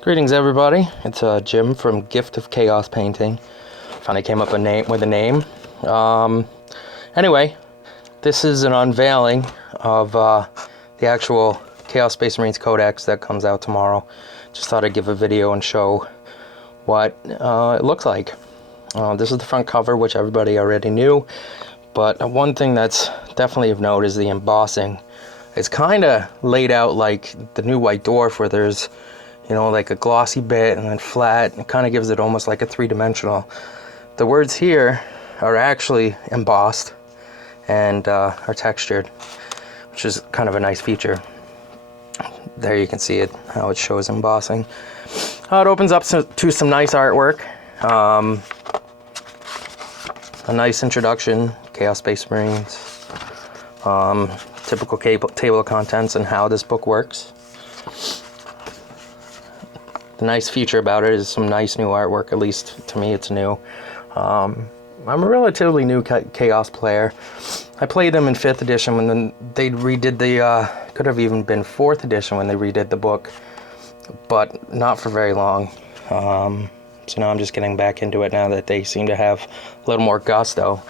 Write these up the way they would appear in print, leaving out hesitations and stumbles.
Greetings, everybody. It's Jim from Gift of Chaos Painting. Finally came up with a name. Anyway, this is an unveiling of the actual Chaos Space Marines Codex that comes out tomorrow. Just thought I'd give a video and show what it looks like. This is the front cover, which everybody already knew. But one thing that's definitely of note is the embossing. It's kind of laid out like the new White Dwarf, where there's, you know, like a glossy bit and then flat. It kind of gives it almost like a three-dimensional. The words here are actually embossed and are textured, which is kind of a nice feature. There you can see it, how it shows embossing. It opens up to some nice artwork. A nice introduction, Chaos Space Marines. Typical table of contents and how this book works. The nice feature about it is some nice new artwork, at least to me it's new. I'm a relatively new Chaos player. I played them in 5th edition when they redid the, could have even been 4th edition when they redid the book, but not for very long. So now I'm just getting back into it now that they seem to have a little more gusto.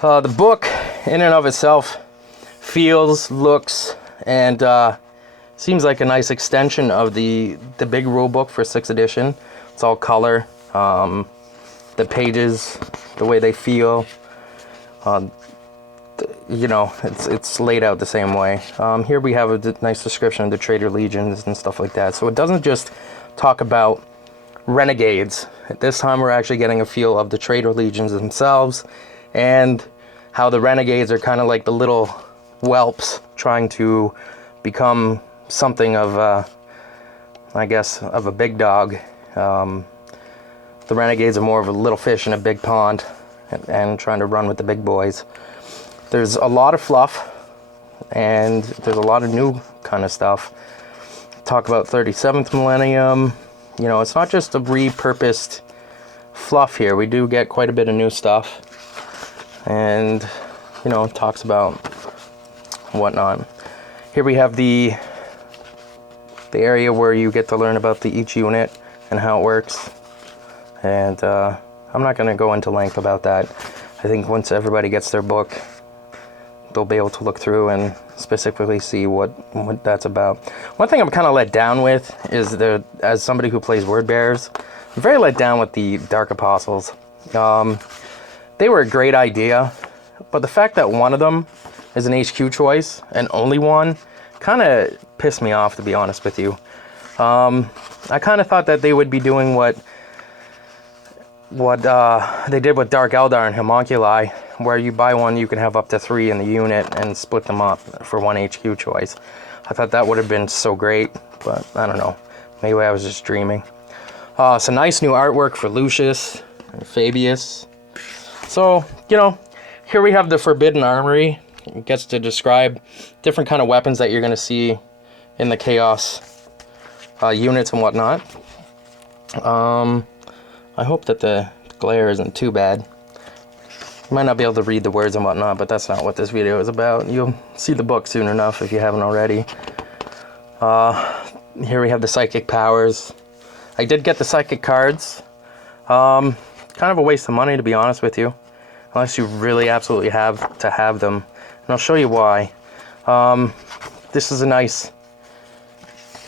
The book, in and of itself, feels, looks, and seems like a nice extension of the big rule book for 6th edition. It's all color. The pages, the way they feel, you know, it's laid out the same way. Here we have a nice description of the Traitor Legions and stuff like that. So it doesn't just talk about renegades. At this time we're actually getting a feel of the Traitor Legions themselves and how the renegades are kind of like the little whelps trying to become something of, I guess, of a big dog. The renegades are more of a little fish in a big pond and trying to run with the big boys. There's a lot of fluff and there's a lot of new kind of stuff. Talk about 37th millennium. You know, it's not just a repurposed fluff here. We do get quite a bit of new stuff. And, you know, talks about whatnot. Here we have the area where you get to learn about each unit and how it works. And I'm not going to go into length about that. I think once everybody gets their book, they'll be able to look through and specifically see what that's about. One thing I'm kind of let down with is, as somebody who plays word bearers, I'm very let down with the Dark Apostles. They were a great idea, but the fact that one of them is an HQ choice and only one kind of pissed me off, to be honest with you. I kind of thought that they would be doing what they did with Dark Eldar and Homunculi, where you buy one, you can have up to 3 in the unit and split them up for one HQ choice. I thought that would have been so great, but I don't know. Maybe I was just dreaming. Some nice new artwork for Lucius and Fabius. So, you know, here we have the Forbidden Armory. It gets to describe different kind of weapons that you're going to see in the Chaos units and whatnot. I hope that the glare isn't too bad. You might not be able to read the words and whatnot, but that's not what this video is about. You'll see the book soon enough if you haven't already. Here we have the psychic powers. I did get the psychic cards. Kind of a waste of money, to be honest with you, unless you really absolutely have to have them. And I'll show you why. This is a nice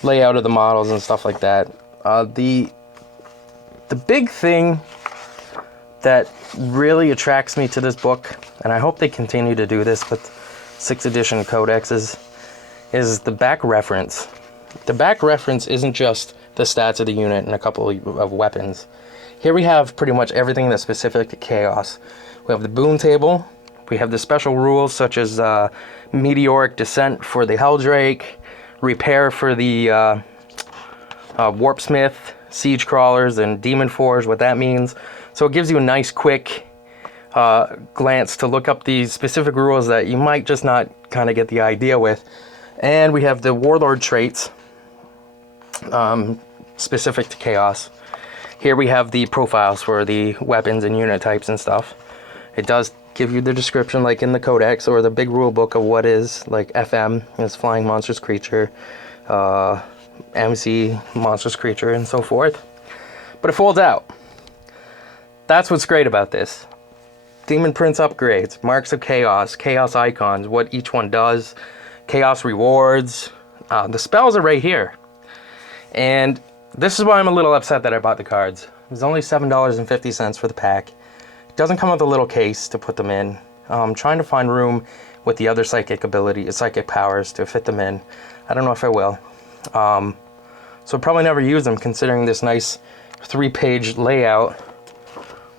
layout of the models and stuff like that. The big thing that really attracts me to this book, and I hope they continue to do this with 6th edition codexes, is the back reference. The back reference isn't just the stats of the unit and a couple of weapons. Here we have pretty much everything that's specific to Chaos. We have the boon table. We have the special rules such as meteoric descent for the Helldrake, repair for the Warpsmith, siege crawlers, and demon forge, what that means. So it gives you a nice quick glance to look up the specific rules that you might just not kind of get the idea with. And we have the warlord traits specific to Chaos. Here we have the profiles for the weapons and unit types and stuff. It does give you the description like in the Codex or the big rule book of what is, like FM is flying monstrous creature, MC, monstrous creature, and so forth. But it folds out. That's what's great about this. Demon Prince upgrades, Marks of Chaos, Chaos icons, what each one does, Chaos rewards. The spells are right here. And this is why I'm a little upset that I bought the cards. It was only $7.50 for the pack. It doesn't come with a little case to put them in. I'm trying to find room with the other psychic powers to fit them in. I don't know if I will. So I'll probably never use them, considering this nice 3-page layout,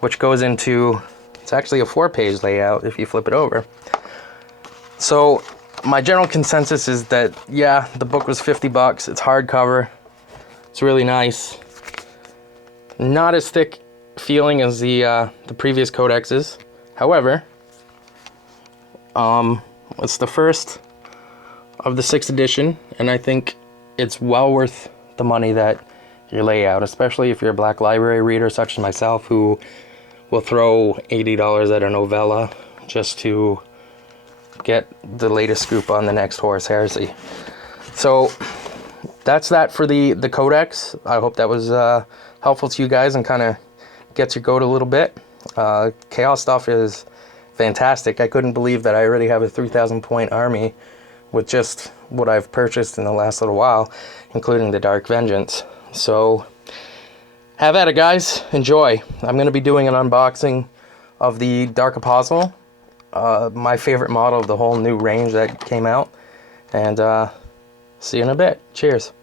which goes into, it's actually a 4-page layout if you flip it over. So my general consensus is that, yeah, the book was $50. It's hardcover. It's really nice. Not as thick feeling as the previous codexes. However, it's the first of the 6th edition, and I think it's well worth the money that you lay out, especially if you're a Black Library reader such as myself, who will throw $80 at a novella just to get the latest scoop on the next Horus Heresy. So that's that for the Codex. I hope that was helpful to you guys and kind of gets your goat a little bit. Chaos stuff is fantastic. I couldn't believe that I already have a 3,000 point army with just what I've purchased in the last little while, including the Dark Vengeance. So have at it, guys. Enjoy. I'm going to be doing an unboxing of the Dark Apostle, my favorite model of the whole new range that came out. And see you in a bit. Cheers.